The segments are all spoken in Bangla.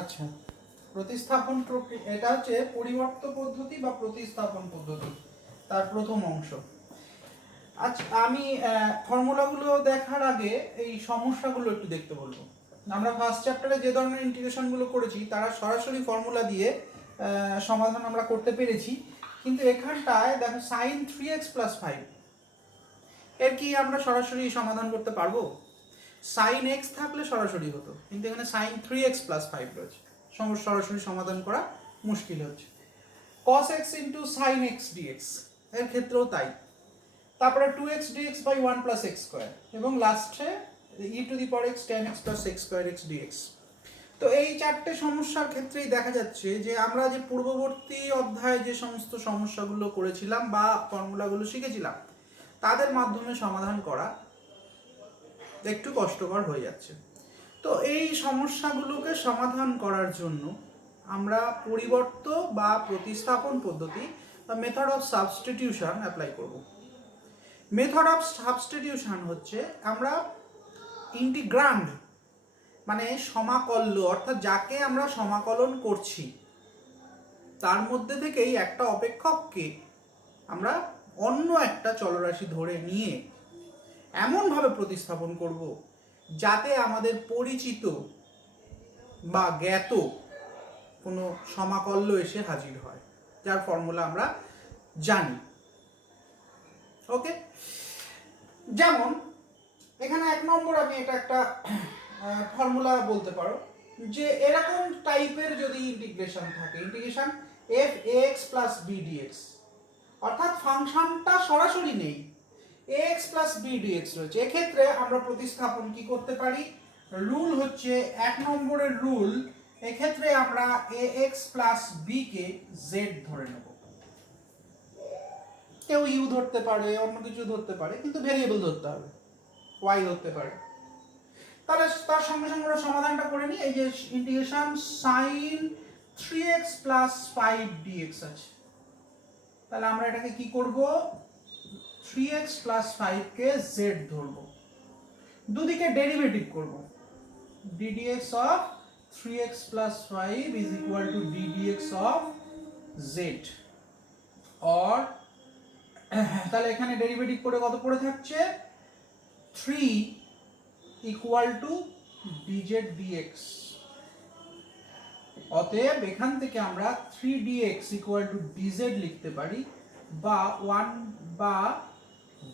আচ্ছা, প্রতিস্থাপন প্রক্রিয়া এটা হচ্ছে পরিবর্ত পদ্ধতি বা প্রতিস্থাপন পদ্ধতি, তার প্রথম অংশ। আচ্ছা, আমি ফর্মুলাগুলো দেখার আগে এই সমস্যাগুলো একটু দেখতে বলবো। আমরা ফার্স্ট চ্যাপ্টারে যে ধরনের ইন্টিগ্রেশনগুলো করেছি তারা সরাসরি ফর্মুলা দিয়ে সমাধান আমরা করতে পেরেছি, কিন্তু এখানটায় দেখো সাইন 3x+5 এর কি আমরা সরাসরি সমাধান করতে পারবো? সাইন এক্স থাকলে সরাসরি হতো, কিন্তু এখানে সাইন 3x+5 রয়েছে, সরাসরি সমাধান করা মুশকিল হচ্ছে। cos x into sine x dx এর ক্ষেত্রেও তাই। তারপরে 2x dx by 1 plus x square এবং লাস্টে e to the power x tan x plus x square x dx. তো এই চারটে সমস্যার ক্ষেত্রেই দেখা যাচ্ছে যে আমরা যে পূর্ববর্তী অধ্যায়ে যে সমস্ত সমস্যাগুলো করেছিলাম বা ফর্মুলাগুলো শিখেছিলাম তাদের মাধ্যমে সমাধান করা একটু কষ্টকর হয়ে যাচ্ছে। তো এই সমস্যাগুলোকে সমাধান করার জন্য আমরা পরিবর্ত বা প্রতিস্থাপন পদ্ধতি বা মেথড অফ সাবস্টিটিউশন অ্যাপ্লাই করব। মেথড অফ সাবস্টিটিউশন হচ্ছে আমরা ইন্টিগ্রান্ড মানে সমাকল্য, অর্থাৎ যাকে আমরা সমাকলন করছি তার মধ্যে থেকেই একটা অপেক্ষককে আমরা অন্য একটা চলরাশি ধরে নিয়ে এমনভাবে প্রতিস্থাপন করব যাতে আমাদের পরিচিত বা জ্ঞাত কোনো সমাকল্য এসে হাজির হয়, যার ফর্মুলা আমরা জানি। ওকে, যেমন এখানে 1 নম্বর আমি এটা একটা ফর্মুলা বলতে পারো যে এরকম টাইপের যদি ইন্টিগ্রেশন থাকে, integration f ax plus b dx, অর্থাৎ ফাংশনটা সরাসরি নেই, ax প্লাস b dx রয়েছে, এক্ষেত্রে আমরা প্রতিস্থাপন কি করতে পারি? রুল হচ্ছে 1 নম্বরের রুল, এক্ষেত্রে আমরা ax প্লাস b কে z ধরে নেব। কেউ ইউ ধরতে পারে, অন্য কিছু ধরতে পারে, কিন্তু ভেরিয়েবল ধরতে হবে, y ধরতে পারে। তাহলে তার সঙ্গে সঙ্গে আমরা সমাধানটা করে নিই। এই যে integration sin 3x plus 5 dx আছে, তাহলে আমরা এটাকে কি করব? 3x প্লাস 5 কে z ধরব, দুদিকে ডেরিভেটিভ করব, ddx of 3x plus 5 is equal to ddx of z, or তাহলে এখানে ডেরিভেটিভ করে কত পড়ে থাকছে? 3 equal to dz dx। অতএব এখান থেকে আমরা 3dx equal to dz লিখতে পারি, বা 1 বা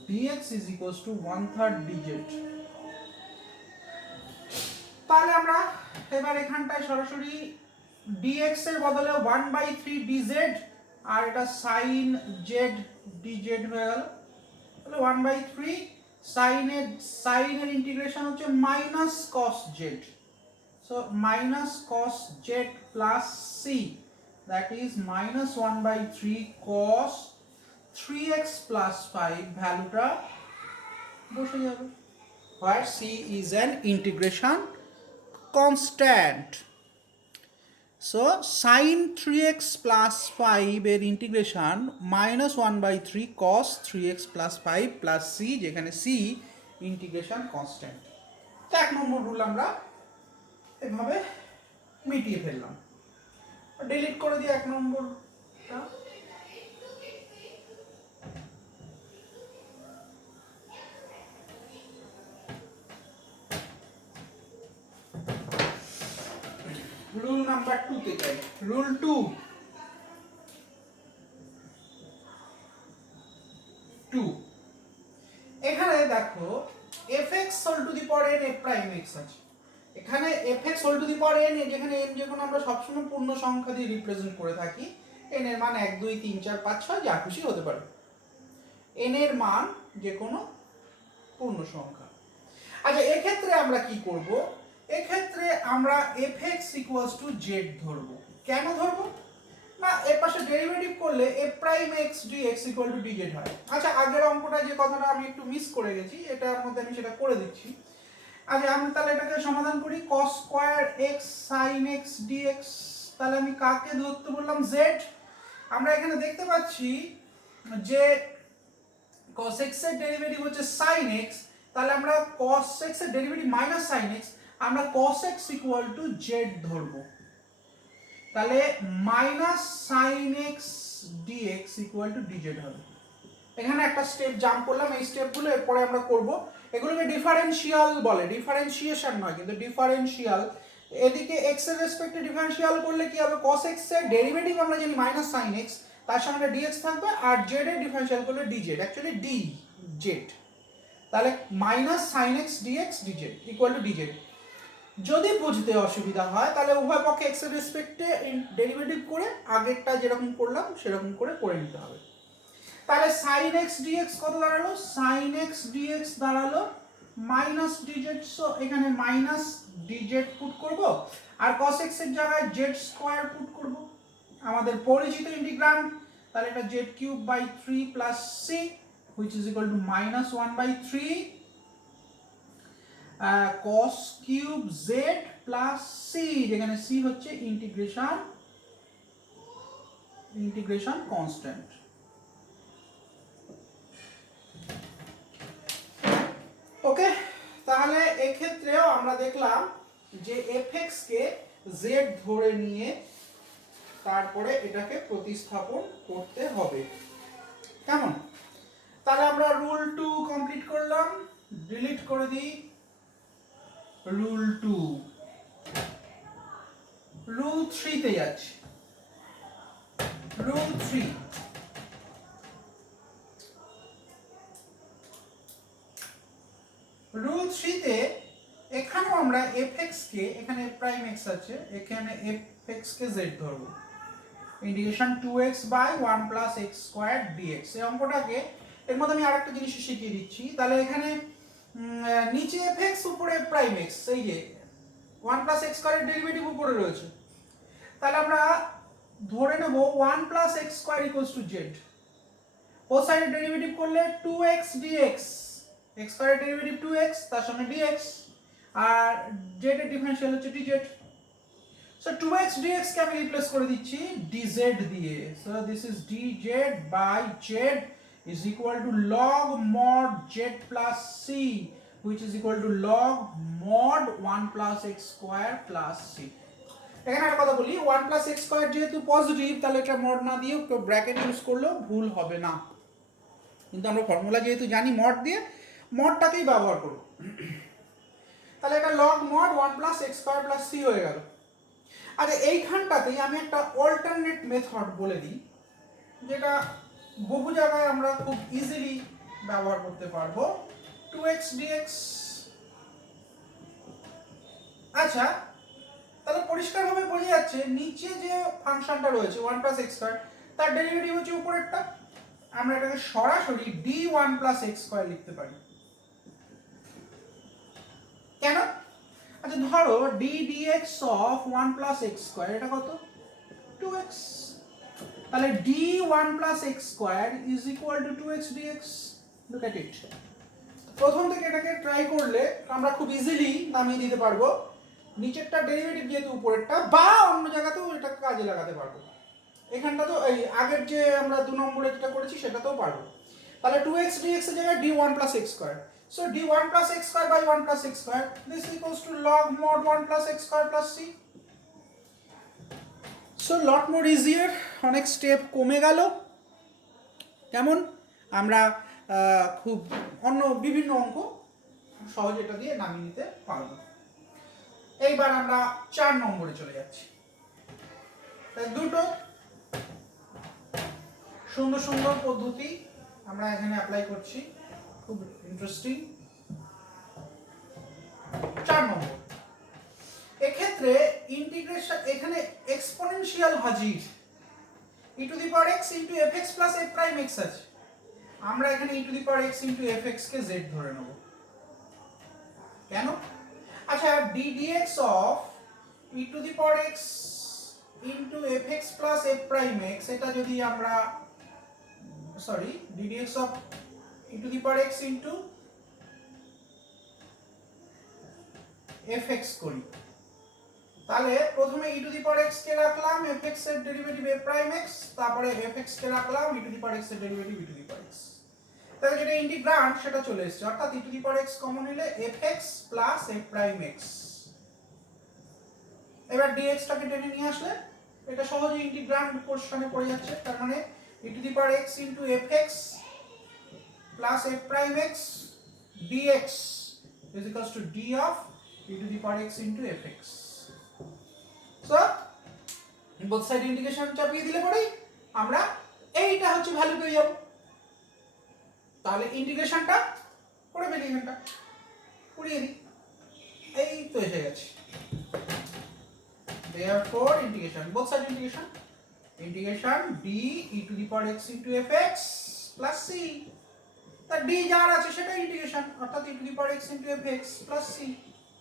dx is equals to 1/3 dz। তাহলে আমরা এবার এখানটায় সরাসরি dx এর বদলে 1/3 dz আর এটা sin z dz হয়ে গেল। তাহলে 1/3 sin এর ইন্টিগ্রেশন হচ্ছে minus cos z, so minus cos z plus c, that is minus 1/3 cos 3x plus 5, ভ্যালুটা বসে যাবে, where c is an integration constant. So sin 3x plus 5 এর integration minus 1/3 cos 3x plus 5 plus c, যেখানে c ইন্টিগ্রেশন কনস্ট্যান্ট। তো 1 নম্বর রুল আমরা এভাবে মিটিয়ে ফেললাম, ডিলিট করে দিই 1 নম্বরটা। রুল নাম্বার 2 তে যাই। রুল 2 এখানে দেখো fx whole to the power n f prime x আছে, এখানে fx whole to the power n, যেখানে n যখন আমরা সবসময় পূর্ণ সংখ্যা দিয়ে রিপ্রেজেন্ট করে থাকি, n এর মান 1 2 3 4 5 6 যা খুশি হতে পারে, n এর মান যে কোনো পূর্ণ সংখ্যা। আচ্ছা, এক্ষেত্রে আমরা কি করব? এক্ষেত্রে আমরা fx ইকুয়ালস টু z ধরব। কেন ধরব? না, এর পাশে ডেরিভেটিভ করলে f prime x dx equal to dz হয়। আচ্ছা, আগের অঙ্কটা যে কথাটা আমি একটু মিস করে গেছি, এটার মধ্যে আমি সেটা করে দিচ্ছি। আচ্ছা, আমি তাহলে এটাকে সমাধান করি, cos square x sin x dx, তাহলে আমি কাকে ধরতে বললাম? z। আমরা এখানে দেখতে পাচ্ছি যে cos x এর ডেরিভেটিভ হচ্ছে sin x, তাহলে আমরা cos x এর ডেরিভেটিভ মাইনাস sin x, আমরা cos x equal to z ধরব। তাহলে minus sine x dx equal to dz হবে। এখানে একটা স্টেপ জাম্প করলাম, এই স্টেপগুলো এরপরে আমরা করব। এগুলোকে ডিফারেনশিয়াল বলে, ডিফারেন্সিয়েশন নয় কিন্তু ডিফারেন্সিয়াল। এদিকে এক্স এর রেসপেক্টে ডিফারেন্সিয়াল করলে কি হবে, cos x এর ডেরিভেটিভ আমরা জানি মাইনাস সাইন এক্স, তার সঙ্গে dx থাকবে, আর জেড এর ডিফারেন্সিয়াল করলে dz, অ্যাকচুয়ালি ডি জেড। তাহলে minus sine x dx dz equal to dz. যদি বুঝতে অসুবিধা হয় তাহলে উভয় পক্ষে এক্স এর রেসপেক্টে ডেরিভেটিভ করে আগেরটা যেরকম করলাম সেরকম করে নিতে হবে। তাহলে sin x dx কত দাঁড়ালো, sin x dx দাঁড়ালো মাইনাস ডিজেড। সো এখানে মাইনাস ডিজেড পুট করব, আর cos x এর জায়গায় জেড স্কয়ার পুট করব, আমাদের পরিচিত ইন্টিগ্রান্ড। তাহলে এটা z³/3 plus c which is equal to -1/3 cos cube z plus c, যেখানে c হচ্ছে ইন্টিগ্রেশন কনস্ট্যান্ট। ওকে, তাহলে এক্ষেত্রেও আমরা দেখলাম যে fx কে z ধরে নিয়ে তারপরে এটাকে প্রতিস্থাপন করতে হবে। কেমন? তাহলে আমরা রুল 2 কমপ্লিট করলাম, ডিলিট করে দিই রুল 2। রুল 3 তে যাচ্ছি। রুল 3, রুল 3 তে এখানেও আমরা fx কে, এখানে প্রাইম x আছে, এখানে fx কে z ধরব, ইন্টিগ্রেশন 2x/1 + x² dx। এই অঙ্কটাকে এর মধ্যে আমি আরেকটা জিনিস শিখিয়ে দিচ্ছি। তাহলে এখানে নিচে fx উপরে প্রাইম x, এই যে 1 + x² এর ডেরিভেটিভ উপরে রয়েছে, তাহলে আমরা ধরে নেব 1 + x² = z। ও সাইডে ডেরিভেটিভ করলে 2x dx, x² এর ডেরিভেটিভ 2x, তার সঙ্গে dx, আর z এর ডিফারেন্সিয়াল হচ্ছে dz। সো 2x dx কে আমি রিপ্লেস করে দিচ্ছি dz দিয়ে। So this is dz/z is equal to log mod z plus c which is equal to log mod 1 + x² + c। এখানে একটা কথা বলি, 1 + x² যেহেতু পজিটিভ, তাহলে এটা মড না দিয়ে ব্র্যাকেট ইউজ করলেও ভুল হবে না, কিন্তু আমরা ফর্মুলা যেহেতু জানি মড দিয়ে, মডটাকেই ব্যবহার করব। তাহলে এটা log mod 1 + x² + c হয়ে গেল। আচ্ছা, এইখানটাতেই আমি একটা অল্টারনেট মেথড বলে দিই, যেটা বহু জায়গায় আমরা খুব ইজিলি ব্যবহার করতে পারবো। 2x dx। আচ্ছা, তাহলে পরিষ্কারভাবে বোঝা যাচ্ছে নিচে যে ফাংশনটা রয়েছে 1 + x², তার ডেরিভেটিভ হচ্ছে উপরেরটা। আমরা এটাকে সরাসরি d1 + x² লিখতে পারি। কেন? আচ্ছা, ধরো d dx of 1 + x² এটা কত, 2x। তাহলে d1 + x² is equal to 2x dx। look at it। প্রথম থেকে এটাকে ট্রাই করলে আমরা খুব ইজিলি নামিয়ে দিতে পারবো, নিচেরটা ডেরিভেটিভ যেহেতু উপরেরটা, বা অন্য জায়গাতেও এটা কাজে লাগাতে পারবো। এখানটা তো এই আগের যে আমরা 2 নম্বরে যেটা করেছি সেটাতেও পারবো। তাহলে 2x dx এর জায়গায় d1 + x²। So d1 + x²/1 + x², this equals to log mod 1 + x² + c। So lot more easier, অনেক স্টেপ কমে গেল। কেমন? আমরা খুব অন্য বিভিন্ন অঙ্ক সহজে এটা দিয়ে নামিয়ে নিতে পারবো। এইবার আমরা 4 নম্বরে চলে যাচ্ছি। দুটো সুন্দর সুন্দর পদ্ধতি আমরা এখানে অ্যাপ্লাই করছি, খুব ইন্টারেস্টিং। 4 নম্বর, এক্ষেত্রে ইন্টিগ্রেশন, এখানে এক্সপোনেনশিয়াল হাজির, e⁻x * fx + f'(x) আছে, আমরা এখানে e⁻x * fx কে z ধরে নেব। কেন? আচ্ছা, d dx of e⁻x * fx + f'(x) এটা যদি আমরা d dx of e⁻x * fx করি, তাহলে প্রথমে e⁻x কে রাখলাম, fx এর ডেরিভেটিভ f'(x), তারপরে fx কে রাখলাম, e⁻x এর ডেরিভেটিভ e⁻x। তাহলে যেটা ইন্টিগ্র্যান্ড সেটা চলে এসেছে, অর্থাৎ e⁻x কমন নিলে fx + f'(x)। এবার dx টাকে টেনে নিয়ে আসলে এটা সহজে ইন্টিগ্রান্ড কোশ্চেনে পড়ে যাচ্ছে, তার মানে e to the power x into fx plus f prime x dx is equals to d of e to the power x into fx. So both side integration চাপিয়ে দিলে পরেই আমরা এইটা হচ্ছে ভ্যালু পেয়ে যাব। তাহলে ইন্টিগ্রেশনটা করে ফেলি, এখানটা করিয়ে দিই, এই তো এসে গেছে। Therefore integration, both side integration d e to the power x into fx plus c, তার d যার আছে সেটা ইন্টিগ্রেশন, অর্থাৎ e to the power x into fx plus c,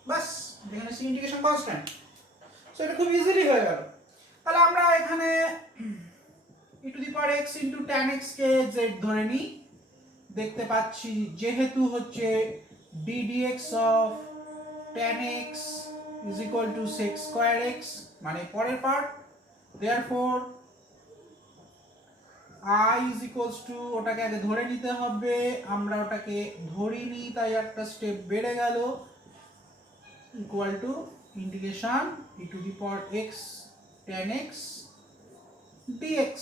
বাস এখানে c ইন্টিগ্রেশন কনস্ট্যান্ট। সো এটা খুব ইজিলি হয়ে গেল। তাহলে আমরা এখানে e to the power x into tan x K z ধরে নিই, দেখতে পাচ্ছি যেহেতু হচ্ছে d dx of tan x is equal to sec square x, মানে পরের part, therefore I is equals to, ওটাকে আগে ধরে নিতে হবে, আমরা ওটাকে ধরিনি তাই একটা স্টেপ বেড়ে গেল, equal to integration e to the power x tan x dx,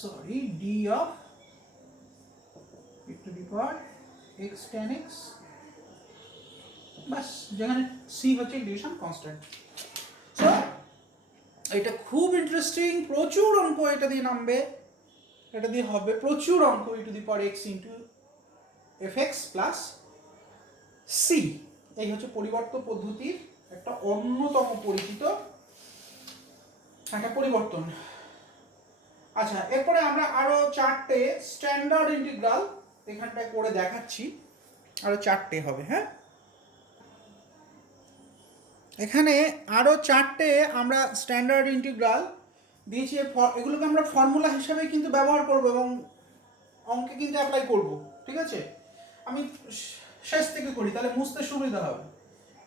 sorry d of e to the power x tan x, বাস যেখানে c হচ্ছে ইন্টিগ্রেশন কনস্ট্যান্ট। সো এটা খুব ইন্টারেস্টিং, প্রচুর অঙ্ক এটা দিয়ে নামবে, এটা দিয়ে হবে প্রচুর অঙ্ক e to the power x into fx plus c। এই হচ্ছে পরিবর্ত পদ্ধতির একটা অন্যতম পরিচিত একটা পরিবর্তন। আচ্ছা, এরপরে আমরা আরো চারটে স্ট্যান্ডার্ড ইন্টিগ্রাল এখানটায় করে দেখাচ্ছি, আরো চারটে হবে। হ্যাঁ, এখানে আরো চারটে আমরা স্ট্যান্ডার্ড ইন্টিগ্রাল দিয়েছি, এগুলোকে আমরা ফর্মুলা হিসাবে কিন্তু ব্যবহার করব এবং অঙ্কে কিন্তু অ্যাপ্লাই করব, ঠিক আছে? আমি শেষ থেকে করি, তাহলে বুঝতে সুবিধা হবে।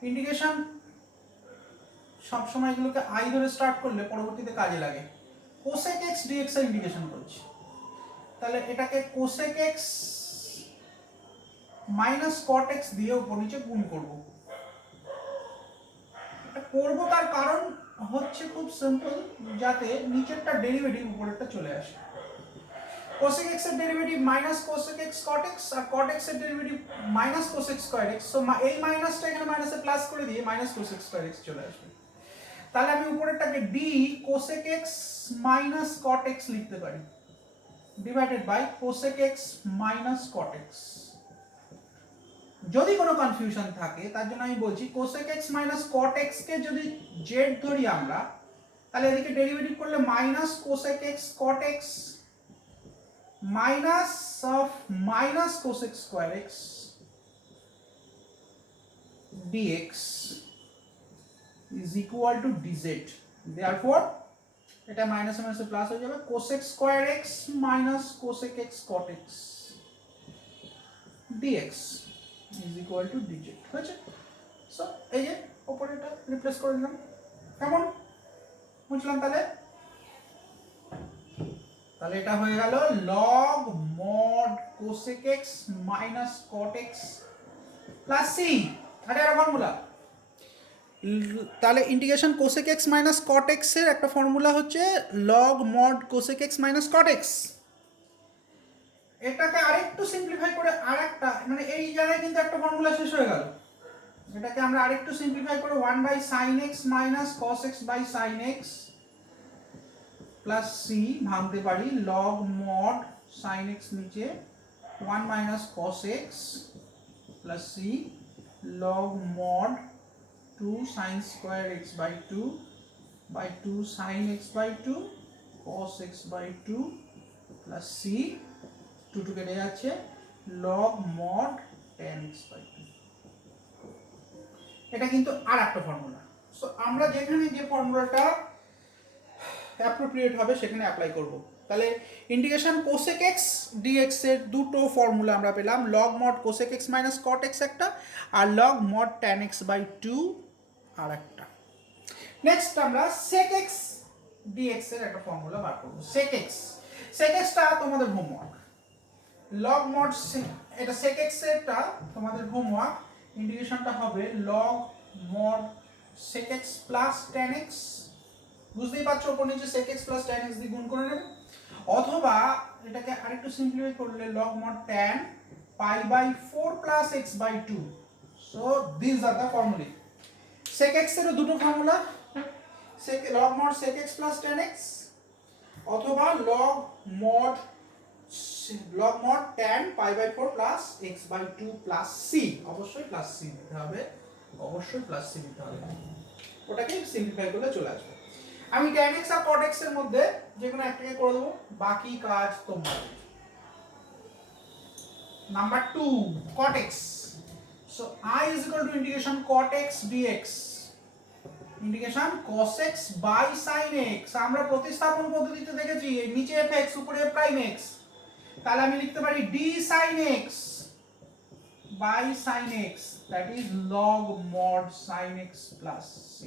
ইন্টিগ্রেশন সবসময় এগুলোকে আই ধরে স্টার্ট করলে পরবর্তীতে কাজে লাগে। কোসেক এক্স ডিএক্স এর ইন্টিগ্রেশন করছি, তাহলে এটাকে cosec x minus cot x দিয়ে উপর নিচে গুণ করব। এটা করব তার কারণ হচ্ছে খুব সিম্পল, যাতে নিচেরটা ডেরিভেটিভ উপরেরটা চলে আসে। cosec x এর derivative minus cosec x cot x, আর cot x এর derivative minus cosec square x। So এই মাইনাসটা এখানে মাইনাসে প্লাস করে দিয়ে মাইনাস cosec স্কয়ার x চলে আসবে। তাহলে আমি উপরেরটাকে d cosec x মাইনাস cot x লিখতে পারি, ডিভাইডেড বাই cosec x মাইনাস cot x। যদি কোনো কনফিউশন থাকে তার জন্য আমি বলছি cosec x মাইনাস cot x কে যদি z ধরি আমরা, তাহলে এদিকে ডেরিভেটিভ করলে minus cosec x cot x minus of minus cosec square x dx is equal to dz. Therefore এটা মাইনাস মাইনাসে প্লাস হয়ে যাবে, cosec square x minus cosec x cot x dx is equal to dz হয়েছে। সো এই যে উপরে এটা রিপ্লেস করে দিলাম, কেমন বুঝলাম? তাহলে এটা হয়ে গেল log mod cosec x minus cot x plus c, এটা একটা ফর্মুলা। তাহলে integration cosec x minus cot x এর একটা ফর্মুলা হচ্ছে log mod cosec x minus cot x। এটাকে আরেকটু সিম্পলিফাই করে আরেকটা, মানে এই জায়গায় কিন্তু একটা ফর্মুলা শেষ হয়ে গেল, এটাকে আমরা আরেকটু সিম্পলিফাই করে 1/sin x minus cos x by sin x plus c ভাঙতে পারি log mod sin x নিচে 1 minus cos x plus c log mod 2 sin square x by 2 by 2 sin x by 2 cos x by 2 plus c 2 কেটে যাচ্ছে log mod tan x by 2। এটা কিন্তু আর একটা ফর্মুলা। সো আমরা যেখানে যে ফর্মুলাটা অ্যাপ্রোপ্রিয়েট হবে সেখানে অ্যাপ্লাই করব। তাহলে ইন্টিগ্রেশন cosec x dx এর দুটো ফর্মুলা আমরা পেলাম, log mod cosec x minus cot x একটা, আর log mod tan x by 2 আর একটা। নেক্সট আমরা sec x dx এর একটা ফর্মুলা বার করব। sec x টা তোমাদের হোমওয়ার্ক, log mod এটা sec x এরটা তোমাদের হোমওয়ার্ক। ইন্টিগ্রেশনটা হবে log mod sec x plus tan x, বুঝতেই পারছো ওপর নিচে sec x plus tan x দিয়ে গুণ করে নেব, অথবা এটাকে আরেকটু সিম্পলিফাই করলে log mod tan pi by 4 plus x by 2. So these are the formulae. sec x এর দুটো formula, log mod sec x plus tan x অথবা log mod tan pi by 4 plus x by 2 plus c, অবশ্যই প্লাস c দিতে হবে, অবশ্যই প্লাস c দিতে হবে, ওটাকে সিম্পলিফাই করলে চলে আসবে। আমি tan x আর cot x এর মধ্যে যে কোনো একটাকে করে দেবো, বাকি কাজ তোমরা। Number 2 cot x, so I is equal to integration cot x dx integration cos x by sin x, আমরা প্রতিস্থাপন পদ্ধতিতে দেখেছি এই নিচে fx উপরে f prime x, তাহলে আমি লিখতে পারি d sin x by sin x, that is log mod sin x plus c.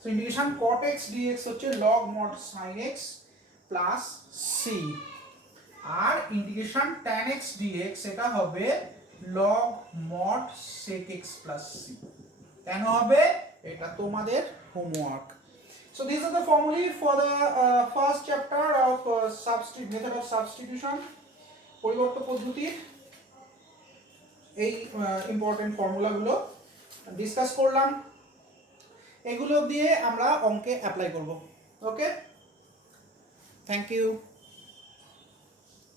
So integration cot x dx হচ্ছে log mod sin x plus c, আর ইন্টিগ্রেশন tan x dx এটা হবে log mod sec x plus c। কেন হবে এটা তোমাদের homework. So these are the formulae for the first chapter of method of substitution, পরিবর্তন পদ্ধতির এই ইম্পর্টেন্ট ফর্মুলাগুলো ডিসকাস করলাম, এগুলো দিয়ে আমরা অঙ্কে অ্যাপ্লাই করব। ওকে, থ্যাংক ইউ।